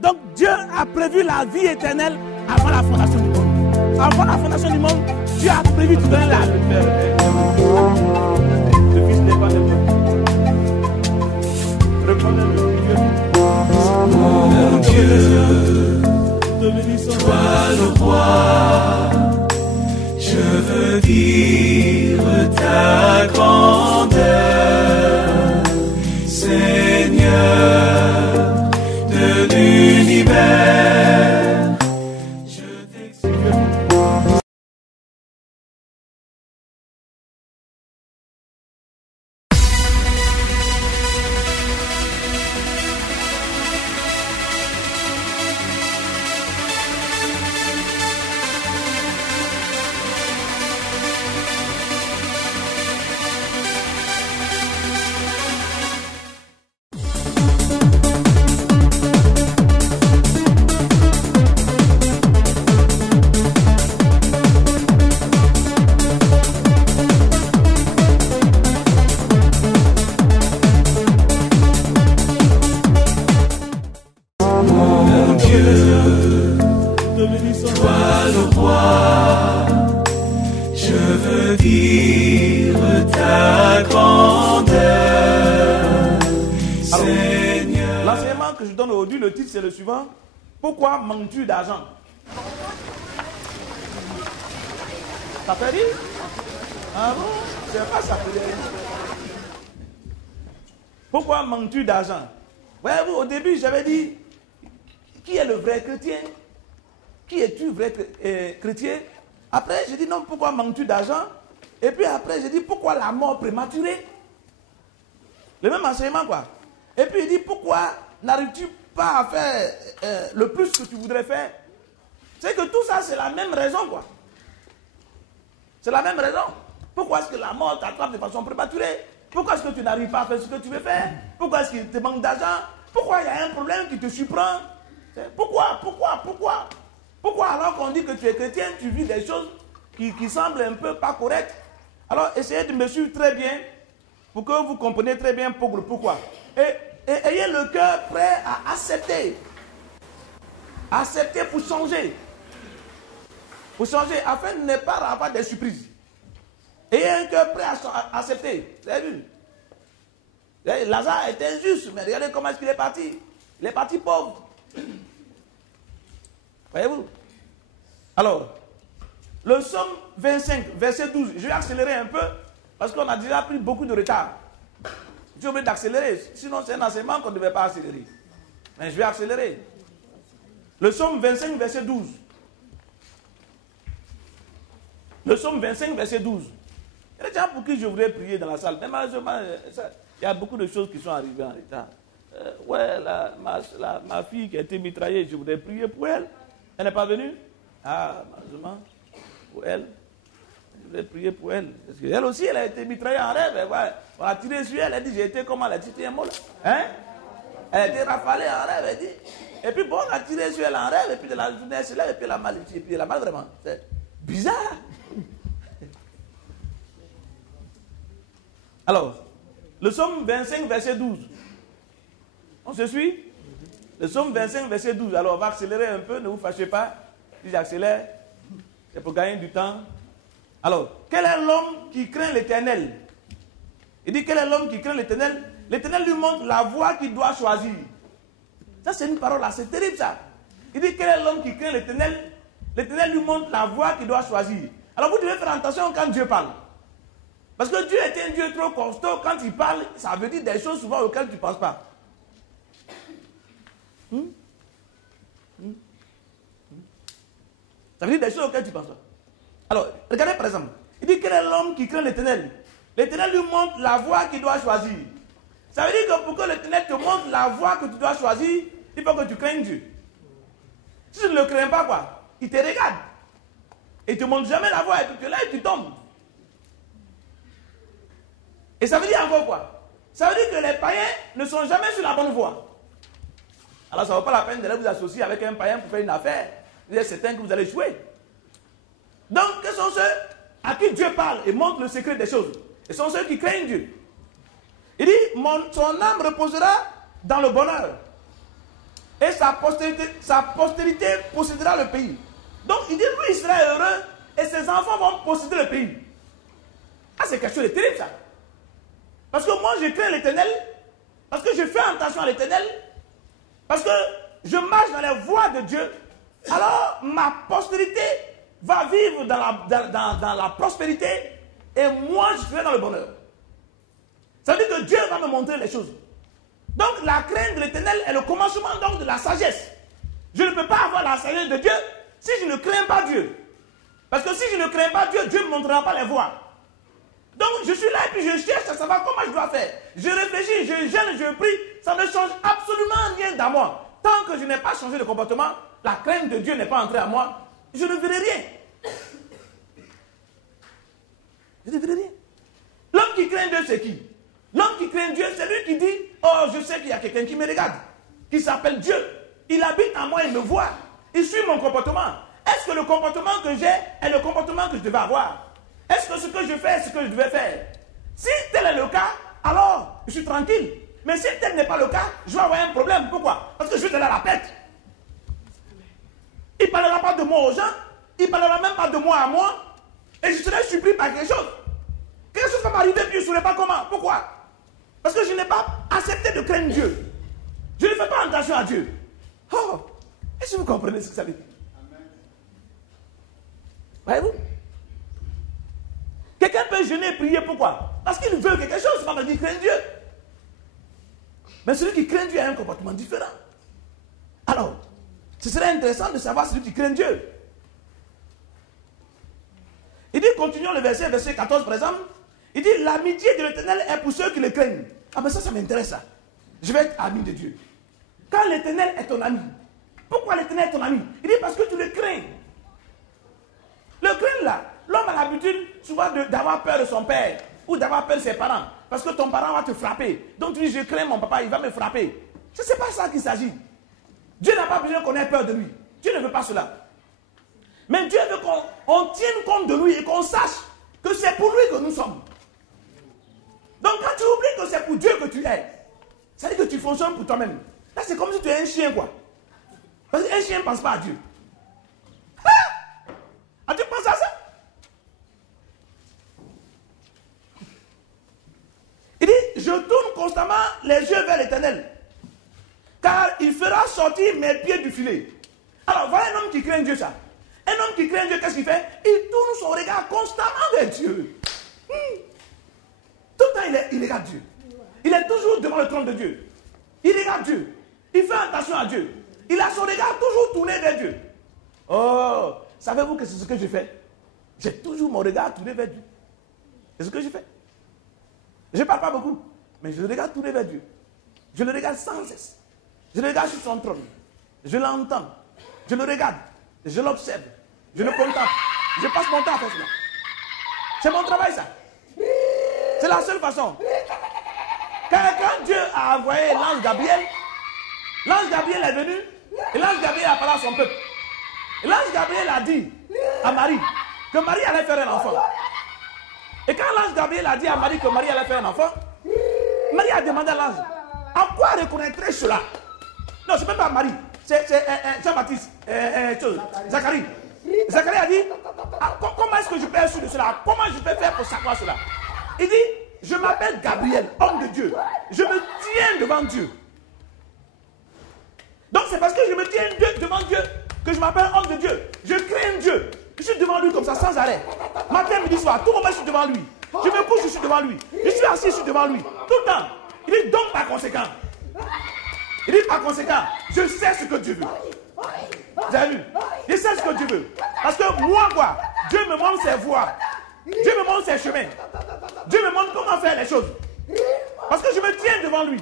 Donc Dieu a prévu la vie éternelle avant la fondation du monde. Avant la fondation du monde, Dieu a prévu de donner la vie. Le Fils n'est pas de Dieu. Reconnais-le. Mon Dieu, toi le roi, je veux vivre ta grandeur, Seigneur de l'univers. Je t'excuse. C'est le suivant. Pourquoi manques-tu d'argent? Ça fait rire? Ah bon? C'est pas ça fait rire. Pourquoi manques-tu d'argent? Voyez-vous, au début, j'avais dit, qui est le vrai chrétien? Qui es-tu, vrai chrétien? Après, j'ai dit, non, pourquoi manques-tu d'argent? Et puis après, j'ai dit, pourquoi la mort prématurée? Le même enseignement, quoi. Et puis, il dit, pourquoi n'arrives-tu pas à faire le plus que tu voudrais faire? C'est que tout ça, c'est la même raison, quoi. C'est la même raison. Pourquoi est-ce que la mort t'attrape de façon prématurée? Pourquoi est-ce que tu n'arrives pas à faire ce que tu veux faire? Pourquoi est-ce qu'il te manque d'argent? Pourquoi il y a un problème qui te surprend? Pourquoi alors qu'on dit que tu es chrétien, tu vis des choses qui semblent un peu pas correctes? Alors, essayez de me suivre très bien pour que vous compreniez très bien pourquoi. Et ayez le cœur prêt à accepter. Accepter pour changer. Pour changer, afin de ne pas avoir des surprises. Ayez un cœur prêt à accepter. Vous avez vu? Lazare était injuste, mais regardez comment est-ce qu'il est parti. Il est parti pauvre. Voyez-vous? Alors, le psaume 25, verset 12. Je vais accélérer un peu, parce qu'on a déjà pris beaucoup de retard. J'ai oublié d'accélérer, sinon c'est un enseignement qu'on ne devait pas accélérer. Mais je vais accélérer. Le psaume 25, verset 12. Le psaume 25, verset 12. Il y a des gens pour qui je voudrais prier dans la salle. Mais malheureusement, il y a beaucoup de choses qui sont arrivées en retard. Ma fille qui a été mitraillée, je voudrais prier pour elle. Elle n'est pas venue? Ah, malheureusement, pour elle. Je voudrais prier pour elle. Parce qu'elle aussi, elle a été mitraillée en rêve. On a tiré sur elle. Elle a dit, j'ai été comment? Elle a tiré un mot là. Hein? Elle a été rafalée en rêve. Elle dit. Et puis bon, on a tiré sur elle en rêve. Et puis de la journée, elle se lève. Et puis elle a mal. Et puis elle a mal vraiment. C'est bizarre. Alors, le psaume 25, verset 12. On se suit? Le psaume 25, verset 12. Alors, on va accélérer un peu. Ne vous fâchez pas. Si j'accélère, c'est pour gagner du temps. Alors, quel est l'homme qui craint l'Éternel? Il dit, quel est l'homme qui craint l'Éternel? L'Éternel lui montre la voie qu'il doit choisir. Ça, c'est une parole assez terrible, ça. Il dit, quel est l'homme qui craint l'Éternel? L'Éternel lui montre la voie qu'il doit choisir. Alors, vous devez faire attention quand Dieu parle. Parce que Dieu est un Dieu trop costaud. Quand il parle, ça veut dire des choses souvent auxquelles tu ne penses pas. Ça veut dire des choses auxquelles tu ne penses pas. Alors, regardez par exemple. Il dit, quel est l'homme qui craint l'Éternel? L'Éternel lui montre la voie qu'il doit choisir. Ça veut dire que pour que l'Éternel te montre la voie que tu dois choisir, il faut que tu craignes Dieu. Si tu ne le crains pas, quoi, il te regarde. Et il ne te montre jamais la voie. Et tu es là et tu tombes. Et ça veut dire encore quoi? Ça veut dire que les païens ne sont jamais sur la bonne voie. Alors ça ne vaut pas la peine d'aller vous associer avec un païen pour faire une affaire. Vous êtes certain que vous allez échouer. Donc, quels sont ceux à qui Dieu parle et montre le secret des choses? Ce sont ceux qui craignent Dieu. Il dit, son âme reposera dans le bonheur. Et sa postérité possédera le pays. Donc il dit, lui, il sera heureux et ses enfants vont posséder le pays. Ah, c'est quelque chose de terrible, ça. Parce que moi, je crains l'Éternel, parce que je fais attention à l'Éternel, parce que je marche dans les voies de Dieu, alors ma postérité va vivre dans la prospérité et moi, je serai dans le bonheur. Ça veut dire que Dieu va me montrer les choses. Donc, la crainte de l'Éternel est le commencement donc de la sagesse. Je ne peux pas avoir la sagesse de Dieu si je ne crains pas Dieu. Parce que si je ne crains pas Dieu, Dieu ne me montrera pas les voies. Donc, je suis là et puis je cherche à savoir comment je dois faire. Je réfléchis, je gêne, je prie. Ça ne change absolument rien dans moi. Tant que je n'ai pas changé de comportement, la crainte de Dieu n'est pas entrée à moi, je ne verrai rien. Je ne verrai rien. L'homme qui craint Dieu, c'est qui? L'homme qui craint Dieu, c'est lui qui dit, oh, je sais qu'il y a quelqu'un qui me regarde, qui s'appelle Dieu. Il habite en moi, il me voit. Il suit mon comportement. Est-ce que le comportement que j'ai est le comportement que je devais avoir? Est-ce que ce que je fais est ce que je devais faire? Si tel est le cas, alors je suis tranquille. Mais si tel n'est pas le cas, je vais avoir un problème. Pourquoi? Parce que je vais donner la pète. Il ne parlera pas de moi aux gens. Il ne parlera même pas de moi à moi. Et je serai surpris par quelque chose. Quelque chose va m'arriver puis je ne saurais pas comment. Pourquoi? Parce que je n'ai pas accepté de craindre Dieu. Je ne fais pas attention à Dieu. Oh, est-ce que vous comprenez ce que ça veut dire? Voyez-vous? Quelqu'un peut jeûner et prier, pourquoi? Parce qu'il veut quelque chose, c'est pas parce qu'il craint Dieu. Mais celui qui craint Dieu a un comportement différent. Alors, ce serait intéressant de savoir celui qui craint Dieu. Il dit, continuons le verset 14 par exemple. Il dit, l'amitié de l'Éternel est pour ceux qui le craignent. Ah mais ça m'intéresse ça. Je vais être ami de Dieu. Quand l'Éternel est ton ami, pourquoi l'Éternel est ton ami? Il dit, parce que tu le crains. Le craindre là, l'homme a l'habitude souvent d'avoir peur de son père ou d'avoir peur de ses parents. Parce que ton parent va te frapper. Donc tu dis, je crains mon papa, il va me frapper. Ce n'est pas ça qu'il s'agit. Dieu n'a pas besoin qu'on ait peur de lui. Dieu ne veut pas cela. Mais Dieu veut qu'on tienne compte de lui et qu'on sache que c'est pour lui que nous sommes. Donc quand tu oublies que c'est pour Dieu que tu es, ça veut dire que tu fonctionnes pour toi-même. Là c'est comme si tu es un chien quoi. Parce qu'un chien ne pense pas à Dieu. Ah, tu penses à ça? Il dit, je tourne constamment les yeux vers l'Éternel, car il fera sortir mes pieds du filet. Alors, voilà un homme qui craint Dieu, ça. Un homme qui craint Dieu, qu'est-ce qu'il fait? Il tourne son regard constamment vers Dieu. Tout le temps, il regarde Dieu. Il est toujours devant le trône de Dieu. Il regarde Dieu. Il fait attention à Dieu. Il a son regard toujours tourné vers Dieu. Oh, savez-vous que c'est ce que je fais? J'ai toujours mon regard tourné vers Dieu. C'est ce que je fais. Je ne parle pas beaucoup, mais je le regarde tourner vers Dieu. Je le regarde sans cesse. Je le regarde sur son trône. Je l'entends. Je le regarde. Je l'observe. Je le contemple. Je passe mon temps à faire cela. C'est mon travail, ça. C'est la seule façon. Quand Dieu a envoyé l'ange Gabriel est venu et l'ange Gabriel a parlé à son peuple. Et l'ange Gabriel a dit à Marie que Marie allait faire un enfant. Et quand l'ange Gabriel a dit à Marie que Marie allait faire un enfant, Marie a demandé à l'ange, en quoi reconnaîtrais-je cela? Non, ce n'est même pas Marie, c'est Jean-Baptiste, Zacharie. Zacharie a dit, comment est-ce que je peux être sûr de cela? Comment je peux faire pour savoir cela? Il dit, je m'appelle Gabriel, homme de Dieu. Je me tiens devant Dieu. Donc c'est parce que je me tiens devant Dieu que je m'appelle homme de Dieu. Je crains Dieu. Je suis devant lui comme ça, sans arrêt. Matin, midi, soir, tout le moment, je suis devant lui. Je me couche, je suis devant lui. Je suis assis, je suis devant lui. Tout le temps. Il dit donc par conséquent. Il dit par conséquent, je sais ce que Dieu veut. Vous avez vu? Je sais ce que Dieu veut. Parce que moi, quoi, Dieu me montre ses voies. Dieu me montre ses chemins. Dieu me montre comment faire les choses. Parce que je me tiens devant lui.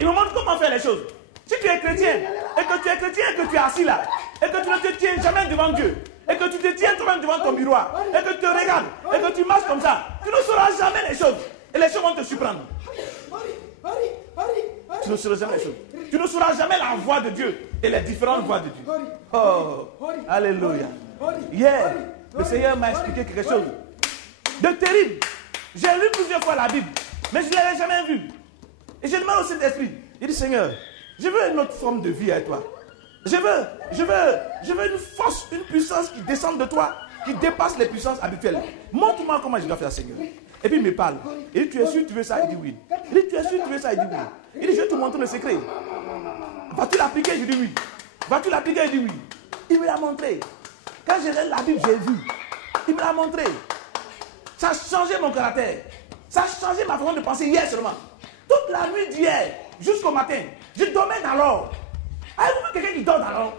Il me montre comment faire les choses. Si tu es chrétien, et que tu es chrétien et que tu es assis là, et que tu ne te tiens jamais devant Dieu, et que tu te tiens toi-même devant ton miroir, et que tu te regardes, et que tu marches comme ça, tu ne sauras jamais les choses. Et les choses vont te surprendre. Tu ne sauras jamais les choses. Tu ne sauras jamais la voix de Dieu et les différentes voix de Dieu. Oh, alléluia. Hier, le Seigneur m'a expliqué quelque chose de terrible. J'ai lu plusieurs fois la Bible, mais je ne l'avais jamais vue. Et j'ai demandé au Saint-Esprit. Il dit, Seigneur, Je veux une autre forme de vie avec toi. Je veux une force, une puissance qui descend de toi, qui dépasse les puissances habituelles. Montre-moi comment je dois faire, Seigneur. Et puis il me parle. Il dit, tu es sûr que tu veux ça? Il dit oui. Il dit, tu es sûr que tu veux ça? Il dit oui. Il dit, je vais te montrer le secret. Vas-tu l'appliquer? Je dis oui. Vas-tu l'appliquer? Il dit oui. Il me l'a montré. Quand j'ai lu la Bible, j'ai vu. Il me l'a montré. Ça a changé mon caractère. Ça a changé ma façon de penser hier seulement. Toute la nuit d'hier, jusqu'au matin, je dormais dans l'or. Avez-vous vu quelqu'un qui dort dans l'or?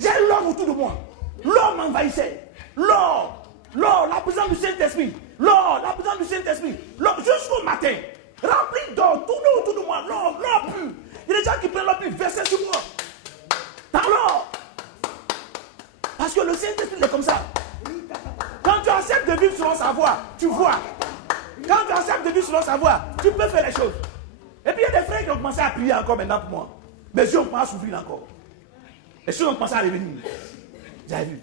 J'ai l'or autour de moi. L'or m'envahissait. L'or, la présence du Saint-Esprit. L'or, la présence du Saint-Esprit. L'or, jusqu'au matin. Rempli d'or, tourné autour de moi. L'or pur. Il y a des gens qui prennent l'or pur, verser sur moi. Dans l'or. Parce que le Saint-Esprit est comme ça. Quand tu acceptes de vivre selon sa voie, tu vois. Quand tu acceptes de vivre selon sa voie, tu peux faire les choses. Et puis il y a des frères qui ont commencé à prier encore maintenant pour moi. Mes yeux ont commencé à s'ouvrir encore. Les choses ont commencé à revenir. Vous avez vu?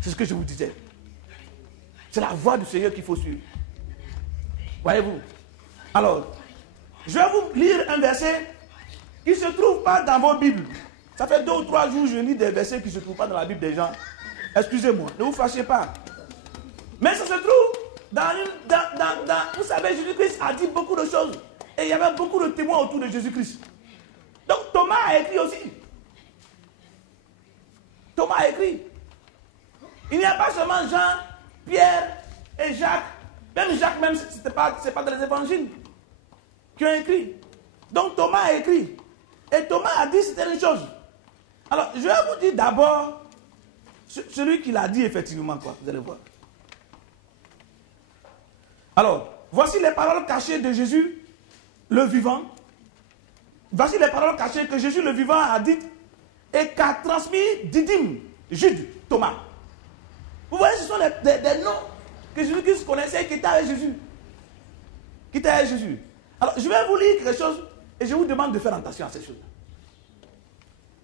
C'est ce que je vous disais. C'est la voie du Seigneur qu'il faut suivre. Voyez-vous? Alors, je vais vous lire un verset qui ne se trouve pas dans vos Bibles. Ça fait 2 ou 3 jours que je lis des versets qui ne se trouvent pas dans la Bible des gens. Excusez-moi, ne vous fâchez pas. Mais ça se trouve dans vous savez, Jésus-Christ a dit beaucoup de choses. Et il y avait beaucoup de témoins autour de Jésus-Christ. Donc Thomas a écrit aussi. Thomas a écrit. Il n'y a pas seulement Jean, Pierre et Jacques. Même Jacques, même, ce n'est pas dans les évangiles qui ont écrit. Donc Thomas a écrit. Et Thomas a dit c'était une chose. Alors, je vais vous dire d'abord celui qui l'a dit effectivement, quoi. Vous allez voir. Alors, voici les paroles cachées de Jésus, le vivant. Voici les paroles cachées que Jésus, le vivant, a dites et qu'a transmis Didyme, Jude, Thomas. Vous voyez, ce sont des noms que Jésus-Christ connaissait qui étaient avec Jésus. Qui étaient avec Jésus. Alors, je vais vous lire quelque chose et je vous demande de faire attention à ces choses.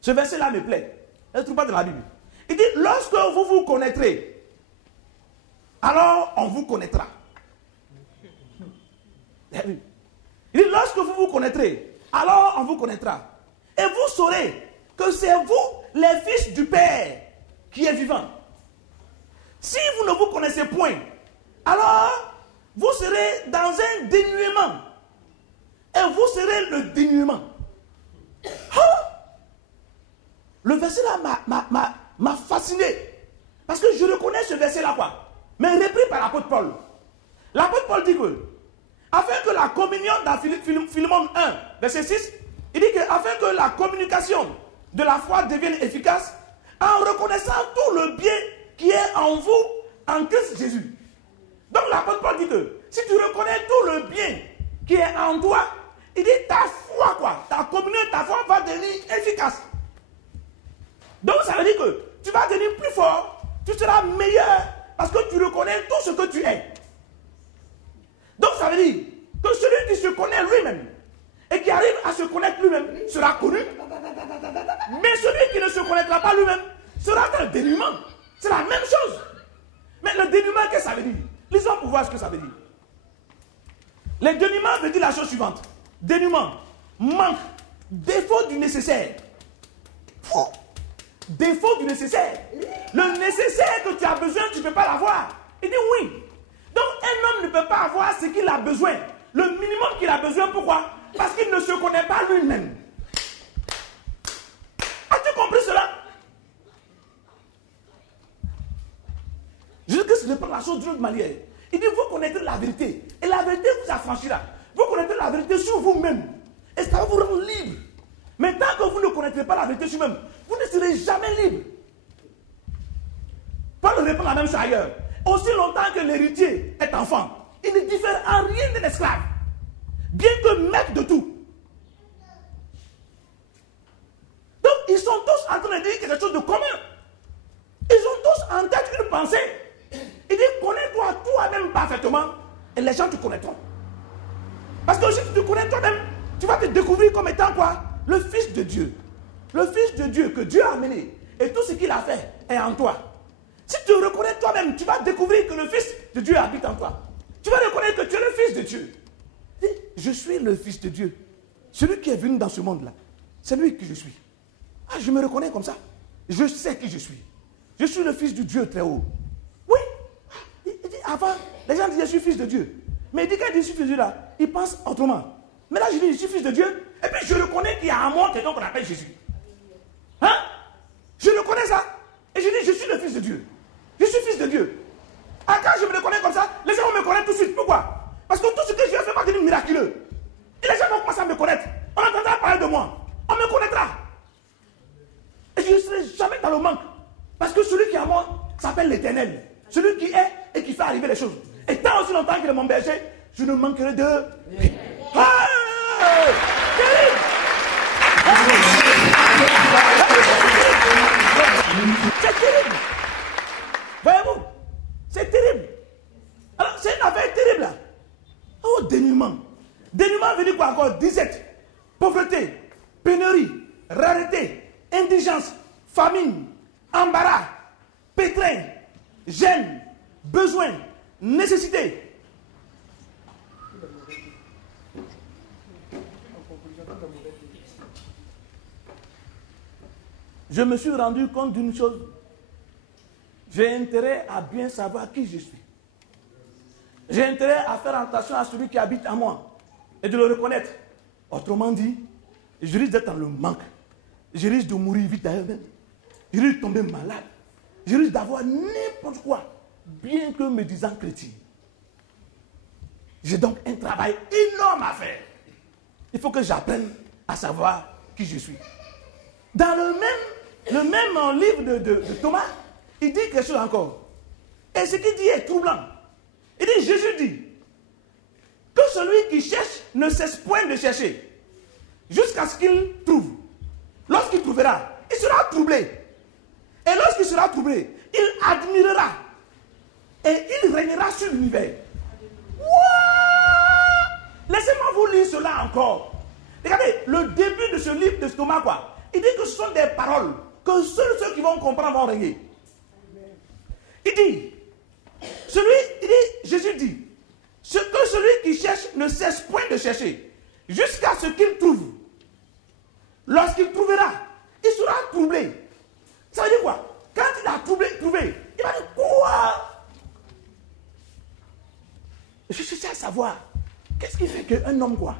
Ce verset-là me plaît. Il ne se trouve pas dans la Bible. Il dit, lorsque vous vous connaîtrez, alors on vous connaîtra. Il dit, lorsque vous vous connaîtrez, alors on vous connaîtra. Et vous saurez que c'est vous, les fils du Père, qui est vivant. Si vous ne vous connaissez point, alors vous serez dans un dénuement. Et vous serez le dénuement. Le verset là m'a fasciné. Parce que je reconnais ce verset là quoi. Mais repris par l'apôtre Paul. L'apôtre Paul dit que, afin que la communion dans Philemon 1, verset 6, il dit que afin que la communication de la foi devienne efficace, en reconnaissant tout le bien qui est en vous, en Christ Jésus. Donc l'apôtre Paul dit que, si tu reconnais tout le bien qui est en toi, il dit ta foi quoi, ta communion, ta foi va devenir efficace. Donc ça veut dire que tu vas devenir plus fort, tu seras meilleur parce que tu reconnais tout ce que tu es. Donc ça veut dire que celui qui se connaît lui-même et qui arrive à se connaître lui-même sera connu. Mais celui qui ne se connaîtra pas lui-même sera dans le dénuement. C'est la même chose. Mais le dénuement, qu'est-ce que ça veut dire? Lisons pour voir ce que ça veut dire. Le dénuement veut dire la chose suivante. Dénuement, manque, défaut du nécessaire. Défaut du nécessaire. Le nécessaire que tu as besoin, tu ne peux pas l'avoir. Il dit oui. Donc un homme ne peut pas avoir ce qu'il a besoin. Le minimum qu'il a besoin, pourquoi? Parce qu'il ne se connaît pas lui-même. As-tu compris cela? Jésus-Christ reprend la chose d'une autre manière. Il dit, vous connaîtrez la vérité. Et la vérité vous affranchira. Vous connaîtrez la vérité sur vous-même. Et ça va vous rendre libre. Mais tant que vous ne connaîtrez pas la vérité sur vous-même, vous ne serez jamais libre. Paul répond la même chose ailleurs. Aussi longtemps que l'héritier est enfant, il ne diffère en rien d'un esclave. Bien que maître de tout. Donc, ils sont tous en train de dire quelque chose de commun. Ils ont tous en tête une pensée. Il dit, connais-toi toi-même parfaitement et les gens te connaîtront. Parce que si tu te connais toi-même, tu vas te découvrir comme étant quoi? Le Fils de Dieu. Le Fils de Dieu que Dieu a amené. Et tout ce qu'il a fait est en toi. Si tu reconnais toi-même, tu vas découvrir que le Fils de Dieu habite en toi. Tu vas reconnaître que tu es le Fils de Dieu. Je suis le Fils de Dieu. Celui qui est venu dans ce monde-là. c'est lui qui je suis. Ah, je me reconnais comme ça. Je sais qui je suis. Je suis le fils du Dieu très haut. Oui. Il dit, avant, les gens disent, je suis fils de Dieu. Mais il dit, quand il dit, je suis fils de Dieu là, il pense autrement. Mais là, je dis, je suis fils de Dieu. Et puis, je reconnais qu'il y a en moi quelqu'un qu'on appelle Jésus. Hein? Je reconnais ça. Et je dis, je suis le fils de Dieu. Je suis fils de Dieu. Ah, quand je me reconnais comme ça, les gens vont me connaître tout de suite. Pourquoi? Parce que tout ce que je fais partie de miraculeux. Et les gens vont commencer à me connaître. On entendra parler de moi. On me connaîtra. Et je ne serai jamais dans le manque. Parce que celui qui est à moi s'appelle l'Éternel. Celui qui est et qui fait arriver les choses. Et tant aussi longtemps qu'il est mon berger, je ne manquerai de... Ah, terrible! C'est terrible. Voyez-vous? C'est terrible. Alors, c'est une affaire terrible là. Oh, dénuement. Dénuement veut dire quoi encore? Disette, pauvreté, pénurie, rareté, indigence, famine, embarras, pétrin, gêne, besoin, nécessité. Je me suis rendu compte d'une chose. J'ai intérêt à bien savoir qui je suis. J'ai intérêt à faire attention à celui qui habite en moi et de le reconnaître. Autrement dit, je risque d'être dans le manque. Je risque de mourir vite d'ailleurs même. Je risque de tomber malade. Je risque d'avoir n'importe quoi, bien que me disant chrétien. J'ai donc un travail énorme à faire. Il faut que j'apprenne à savoir qui je suis. Dans le même livre de Thomas, il dit quelque chose encore. Et ce qu'il dit est troublant. Il dit, Jésus dit, que celui qui cherche ne cesse point de chercher, jusqu'à ce qu'il trouve. Lorsqu'il trouvera, il sera troublé. Et lorsqu'il sera troublé, il admirera. Et il régnera sur l'univers. Laissez-moi vous lire cela encore. Regardez, le début de ce livre de Thomas, quoi. Il dit que ce sont des paroles que seuls ceux qui vont comprendre vont régner. Il dit, Jésus dit, que celui qui cherche ne cesse point de chercher, jusqu'à ce qu'il trouve. Lorsqu'il trouvera, il sera troublé. Ça veut dire quoi? Quand il a trouvé, il va dire quoi? Je cherche à savoir, qu'est-ce qui fait qu'un homme, quoi,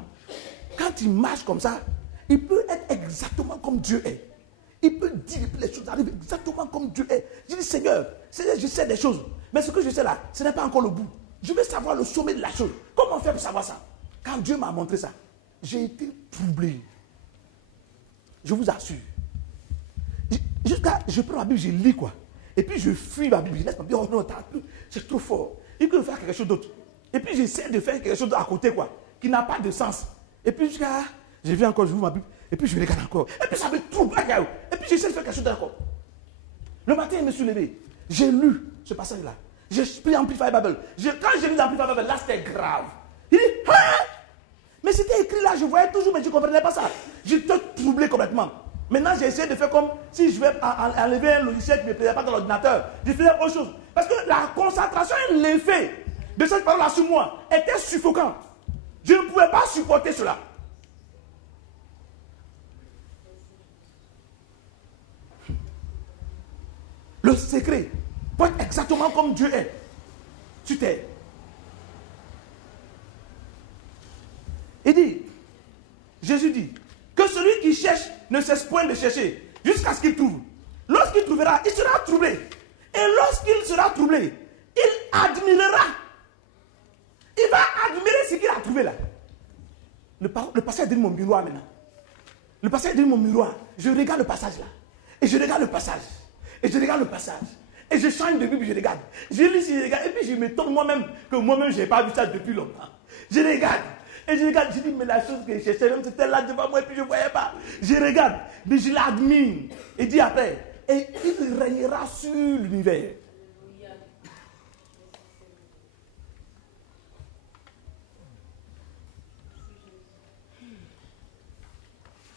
quand il marche comme ça, il peut être exactement comme Dieu est. Il peut dire que les choses arrivent exactement comme Dieu est. Je dis, Seigneur, je sais des choses, mais ce que je sais là, ce n'est pas encore le bout. Je veux savoir le sommet de la chose. Comment faire pour savoir ça? Quand Dieu m'a montré ça, j'ai été troublé. Je vous assure. Je prends ma Bible, je lis quoi. Et puis je fuis ma Bible, je laisse ma Bible, oh non, c'est trop fort. Il peut faire quelque chose d'autre. Et puis j'essaie de faire quelque chose à côté quoi, qui n'a pas de sens. Et puis je viens encore, je ouvre ma Bible, et puis je regarde encore. Et puis ça me trouble. Et puis j'essaie de faire quelque chose encore. Le matin, je me suis levé. J'ai lu ce passage-là. J'ai pris Amplify Bible. Quand j'ai lu l'Amplify Bible, là c'était grave. Il dit, hein? Mais c'était écrit là, je voyais toujours, mais je ne comprenais pas ça. J'étais troublé complètement. Maintenant, j'ai essayé de faire comme si je vais enlever un logiciel qui ne me plaisait pas dans l'ordinateur. Je faisais autre chose. Parce que la concentration et l'effet de cette parole-là sur moi était suffocant. Je ne pouvais pas supporter cela. Le secret, pour être exactement comme Dieu est, sur terre. Il dit, Jésus dit, que celui qui cherche ne cesse point de chercher, jusqu'à ce qu'il trouve. Lorsqu'il trouvera, il sera troublé. Et lorsqu'il sera troublé, il admirera. Il va admirer ce qu'il a trouvé là. Le passage est dans mon miroir maintenant. Le passage est dans mon miroir. Je regarde le passage là. Et je regarde le passage. Et je regarde le passage. Et je change de Bible, je regarde. Je lis, je regarde. Et puis je me tombe moi-même que moi-même je n'ai pas vu ça depuis longtemps. Je regarde. Et je regarde. Je dis, mais la chose que je cherchais, même c'était là devant moi et puis je ne voyais pas. Je regarde. Mais je l'admire. Et dit après, et il régnera sur l'univers.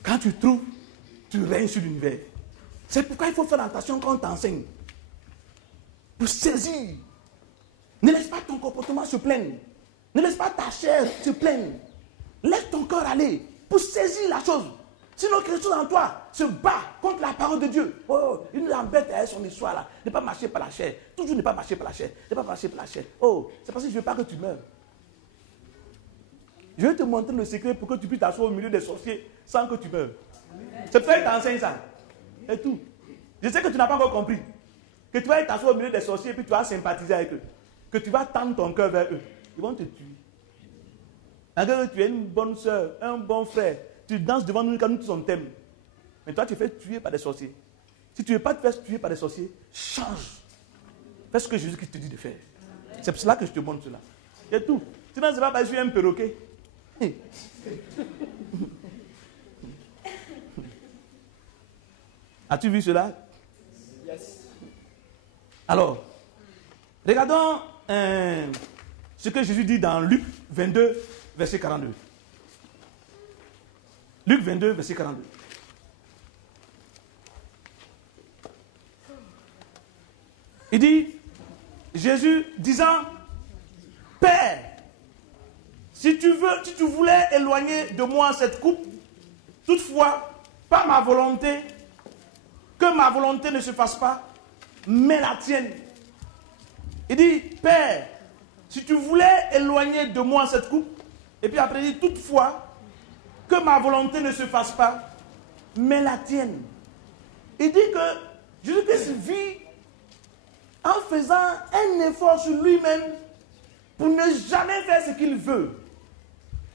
Quand tu trouves, tu règnes sur l'univers. C'est pourquoi il faut faire attention quand on t'enseigne. Pour saisir. Ne laisse pas ton comportement se plaindre. Ne laisse pas ta chair se plaindre. Laisse ton cœur aller pour saisir la chose. Sinon, quelque chose en toi se bat contre la parole de Dieu. Oh, il nous embête avec son histoire là. Ne pas marcher par la chair. Toujours ne pas marcher par la chair. Ne pas marcher par la chair. Oh, c'est parce que je ne veux pas que tu meurs. Je vais te montrer le secret pour que tu puisses t'asseoir au milieu des sorciers sans que tu meurs. C'est pour ça qu'il t'enseigne ça. C'est tout. Je sais que tu n'as pas encore compris. Que tu vas t'asseoir au milieu des sorciers et puis tu vas sympathiser avec eux. Que tu vas tendre ton cœur vers eux. Ils vont te tuer. Alors que tu es une bonne soeur, un bon frère. Tu danses devant nous quand nous tous on t'aime. Mais toi tu fais tuer par des sorciers. Si tu ne veux pas te faire tuer par des sorciers, change. Fais ce que Jésus-Christ te dit de faire. C'est pour cela que je te montre cela. C'est tout. Sinon, c'est pas parce que je suis un perroquet. As-tu vu cela? Yes. Alors, regardons ce que Jésus dit dans Luc 22, verset 42. Luc 22, verset 42. Il dit, Jésus disant, Père, si tu voulais éloigner de moi cette coupe, toutefois, pas ma volonté, que ma volonté ne se fasse pas, mais la tienne. Il dit, Père, si tu voulais éloigner de moi cette coupe, et puis après il dit, toutefois, que ma volonté ne se fasse pas, mais la tienne. Il dit que Jésus-Christ vit en faisant un effort sur lui-même pour ne jamais faire ce qu'il veut,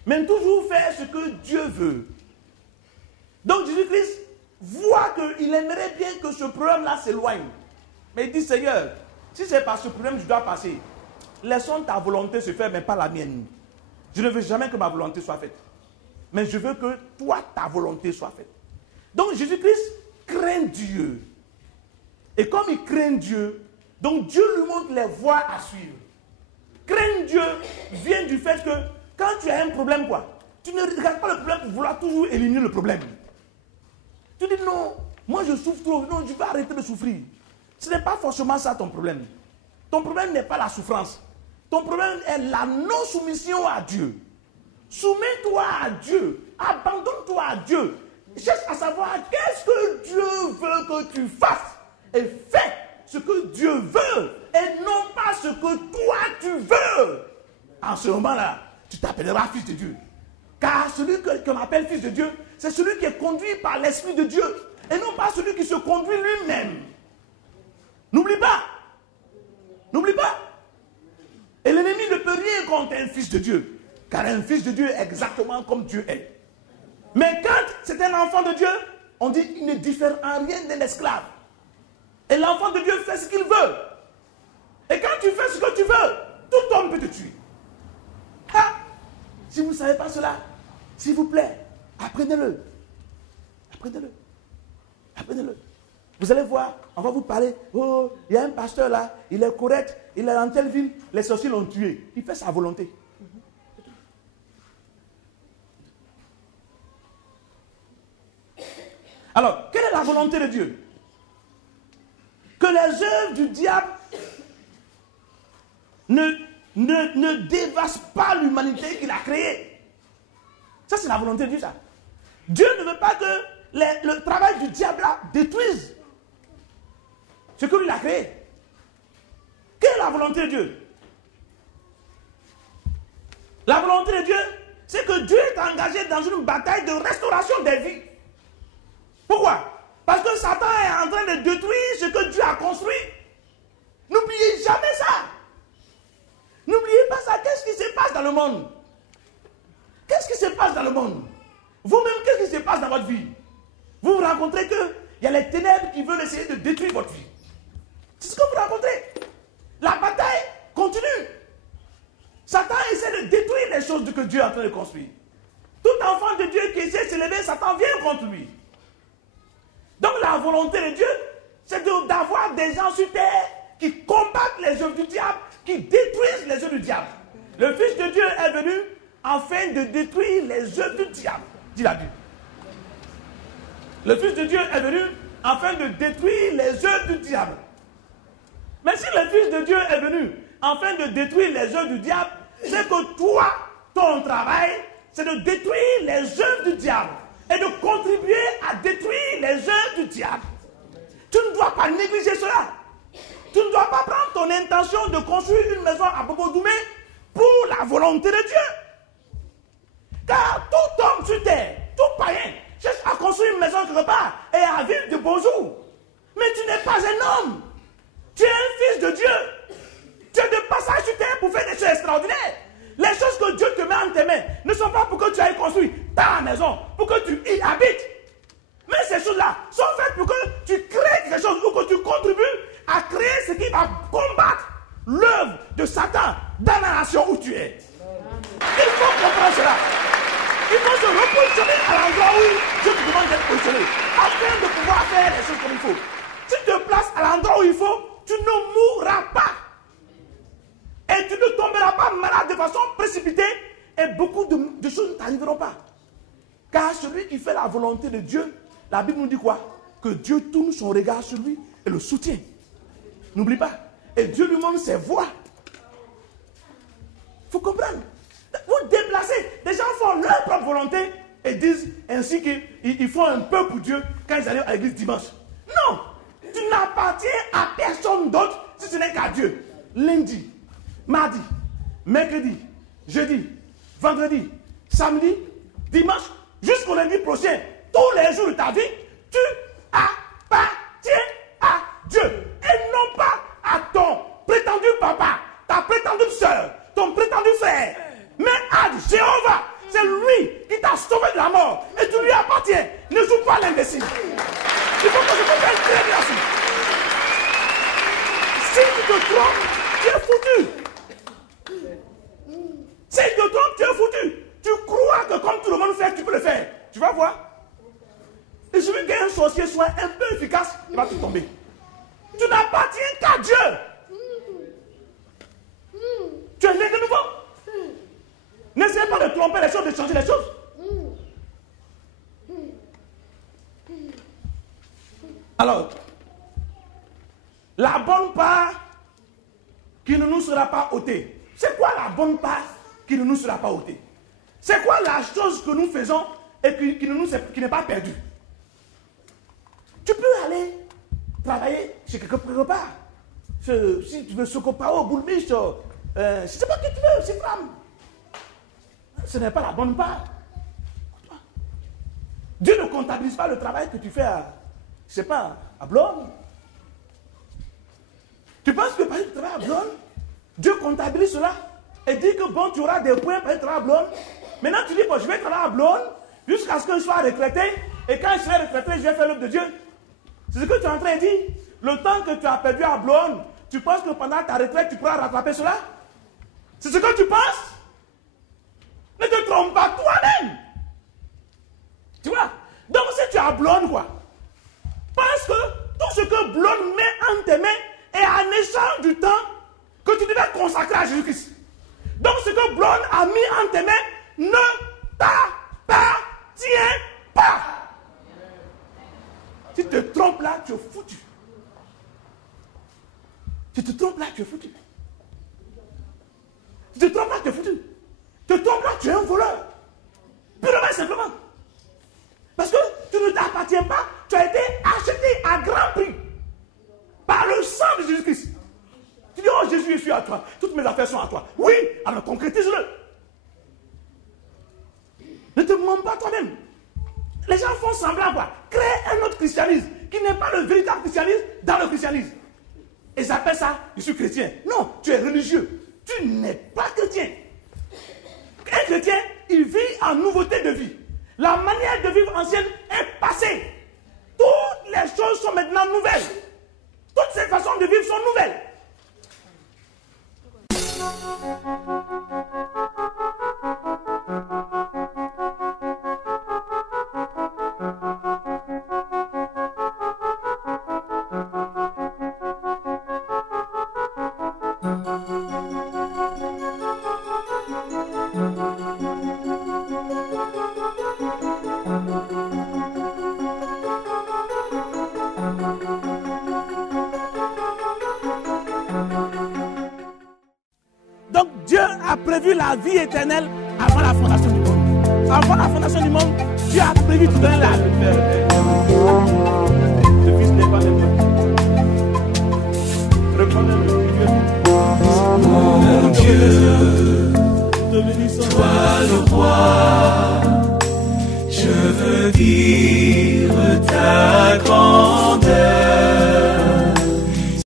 mais toujours faire ce que Dieu veut. Donc Jésus-Christ voit qu'il aimerait bien que ce problème-là s'éloigne. Mais il dit, Seigneur, si c'est par ce problème que je dois passer, laissons ta volonté se faire, mais pas la mienne. Je ne veux jamais que ma volonté soit faite. Mais je veux que toi, ta volonté soit faite. Donc Jésus-Christ craint Dieu. Et comme il craint Dieu, donc Dieu lui montre les voies à suivre. Craindre Dieu vient du fait que quand tu as un problème, tu ne regardes pas le problème pour vouloir toujours éliminer le problème. Tu dis non, moi je souffre trop, non, je vais arrêter de souffrir. Ce n'est pas forcément ça ton problème. Ton problème n'est pas la souffrance. Ton problème est la non-soumission à Dieu. Soumets-toi à Dieu. Abandonne-toi à Dieu. Cherche à savoir qu'est-ce que Dieu veut que tu fasses. Et fais ce que Dieu veut. Et non pas ce que toi tu veux. En ce moment-là, tu t'appelleras fils de Dieu. Car celui qu'on appelle fils de Dieu, c'est celui qui est conduit par l'Esprit de Dieu. Et non pas celui qui se conduit lui-même. N'oublie pas. N'oublie pas. Et l'ennemi ne peut rien contre un fils de Dieu. Car un fils de Dieu est exactement comme Dieu est. Mais quand c'est un enfant de Dieu, on dit qu'il ne diffère en rien d'un esclave. Et l'enfant de Dieu fait ce qu'il veut. Et quand tu fais ce que tu veux, tout homme peut te tuer. Ah, si vous ne savez pas cela, s'il vous plaît, apprenez-le. Apprenez-le. Apprenez-le. Vous allez voir, on va vous parler. Oh, il y a un pasteur là, il est correct, il est dans telle ville, les sorciers l'ont tué. Il fait sa volonté. Alors, quelle est la volonté de Dieu? Que les œuvres du diable ne dévastent pas l'humanité qu'il a créée. Ça, c'est la volonté de Dieu, ça. Dieu ne veut pas que le travail du diable là détruise ce que lui a créé. Quelle est la volonté de Dieu? La volonté de Dieu, c'est que Dieu est engagé dans une bataille de restauration des vies. Pourquoi? Parce que Satan est en train de détruire ce que Dieu a construit. N'oubliez jamais ça. N'oubliez pas ça. Qu'est-ce qui se passe dans le monde? Qu'est-ce qui se passe dans le monde? Vous-même, qu'est-ce qui se passe dans votre vie? Vous vous rencontrez qu'il y a les ténèbres qui veulent essayer de détruire votre vie. C'est ce que vous rencontrez. La bataille continue. Satan essaie de détruire les choses que Dieu est en train de construire. Tout enfant de Dieu qui essaie de s'élever, Satan vient contre lui. Donc la volonté de Dieu, c'est d'avoir des gens sur terre qui combattent les œuvres du diable, qui détruisent les œuvres du diable. Le Fils de Dieu est venu afin de détruire les œuvres du diable, dit la Bible. Le Fils de Dieu est venu afin de détruire les œuvres du diable. Mais si le Fils de Dieu est venu afin de détruire les œuvres du diable, c'est que toi, ton travail, c'est de détruire les œuvres du diable. et de contribuer à détruire les œuvres du diable. Tu ne dois pas négliger cela. Tu ne dois pas prendre ton intention de construire une maison à Bobo-Doumé pour la volonté de Dieu. Car tout homme sur terre, tout païen, cherche à construire une maison quelque part et à vivre de beaux jours. Mais tu n'es pas un homme. Tu es un fils de Dieu. Tu es de passage sur terre pour faire des choses extraordinaires. Les choses que Dieu te met en tes mains ne sont pas pour que tu ailles construire ta maison, pour que tu y habites. Mais ces choses-là sont faites pour que tu crées quelque chose ou que tu contribues à créer ce qui va combattre l'œuvre de Satan dans la nation où tu es. Il faut comprendre cela. Il faut se repositionner à l'endroit où Dieu te demande d'être positionné, afin de pouvoir faire les choses comme il faut. Si tu te places à l'endroit où il faut, tu ne mourras pas. Et tu ne tomberas pas malade de façon précipitée et beaucoup de choses ne t'arriveront pas. Car celui qui fait la volonté de Dieu, la Bible nous dit quoi? Que Dieu tourne son regard sur lui et le soutient. N'oublie pas. Et Dieu lui montre ses voies. Il faut comprendre. Vous déplacez. Les gens font leur propre volonté et disent ainsi qu'ils font un peu pour Dieu quand ils arrivent à l'église dimanche. Non. Tu n'appartiens à personne d'autre si ce n'est qu'à Dieu. Lundi, mardi, mercredi, jeudi, vendredi, samedi, dimanche, jusqu'au lundi prochain, tous les jours de ta vie, tu appartiens à Dieu et non pas à ton prétendu papa, ta prétendue soeur, ton prétendu frère, mais à Jéhovah. C'est lui qui t'a sauvé de la mort et tu lui appartiens. Ne joue pas l'imbécile. Il faut que je comprenne très bien ça. Si tu te trompes, tu es foutu. Si tu te trompes, tu es foutu. Tu crois que comme tout le monde fait, tu peux le faire. Tu vas voir. Il suffit qu'un sorcier soit un peu efficace, il va te tomber. Tu n'appartiens qu'à Dieu. Tu es né de nouveau. N'essayez pas de tromper les choses, de changer les choses. Alors, la bonne part qui ne nous sera pas ôtée. C'est quoi la bonne part qui ne nous sera pas ôtée? C'est quoi la chose que nous faisons et qui n'est pas perdue? Tu peux aller travailler chez quelque part. Si tu veux Sokopao, Boulmiche, je ne sais pas qui tu veux, c'est femme. Ce n'est pas la bonne part. Dieu ne comptabilise pas le travail que tu fais à, je ne sais pas, à Blonde. Tu penses que parce que tu travailles à Blonde, Dieu comptabilise cela et dit que bon, tu auras des points parce que tu travailles à Blonde. Maintenant tu dis, bon, je vais travailler à Blonde jusqu'à ce que je sois retraité et quand je serai retraité, je vais faire l'œuvre de Dieu. C'est ce que tu es en train de dire. Le temps que tu as perdu à Blonde, tu penses que pendant ta retraite, tu pourras rattraper cela? C'est ce que tu penses? Ne te trompe pas toi-même. Tu vois? Donc si tu as Blonde, quoi, pense que tout ce que Blonde met en tes mains est en échange du temps que tu devais consacrer à Jésus-Christ. Donc ce que Blonde a mis en tes mains ne t'appartient pas. Si tu te trompes là, tu es foutu. Si tu te trompes là, tu es foutu. Si tu te trompes là, tu es foutu. Tu te trompes là, tu es un voleur. Purement et simplement. Parce que tu ne t'appartiens pas, tu as été acheté à grand prix par le sang de Jésus-Christ. Tu dis, oh Jésus, je suis à toi. Toutes mes affaires sont à toi. Oui, alors concrétise-le. Ne te mens pas toi-même. Les gens font semblant quoi. Créer un autre christianisme qui n'est pas le véritable christianisme dans le christianisme. Et ils appellent ça, je suis chrétien. Non, tu es religieux. Tu n'es pas chrétien. Un chrétien, il vit en nouveauté de vie. La manière de vivre ancienne est passée. Toutes les choses sont maintenant nouvelles. Toutes ces façons de vivre sont nouvelles. La vie éternelle avant la fondation du monde. Avant la fondation du monde, Tu as prévu tout un là de faire. Ce fils n'est pas n'importe qui. Reconnais-le. Mon Dieu, Te bénissons. toi le roi, je veux dire ta grandeur.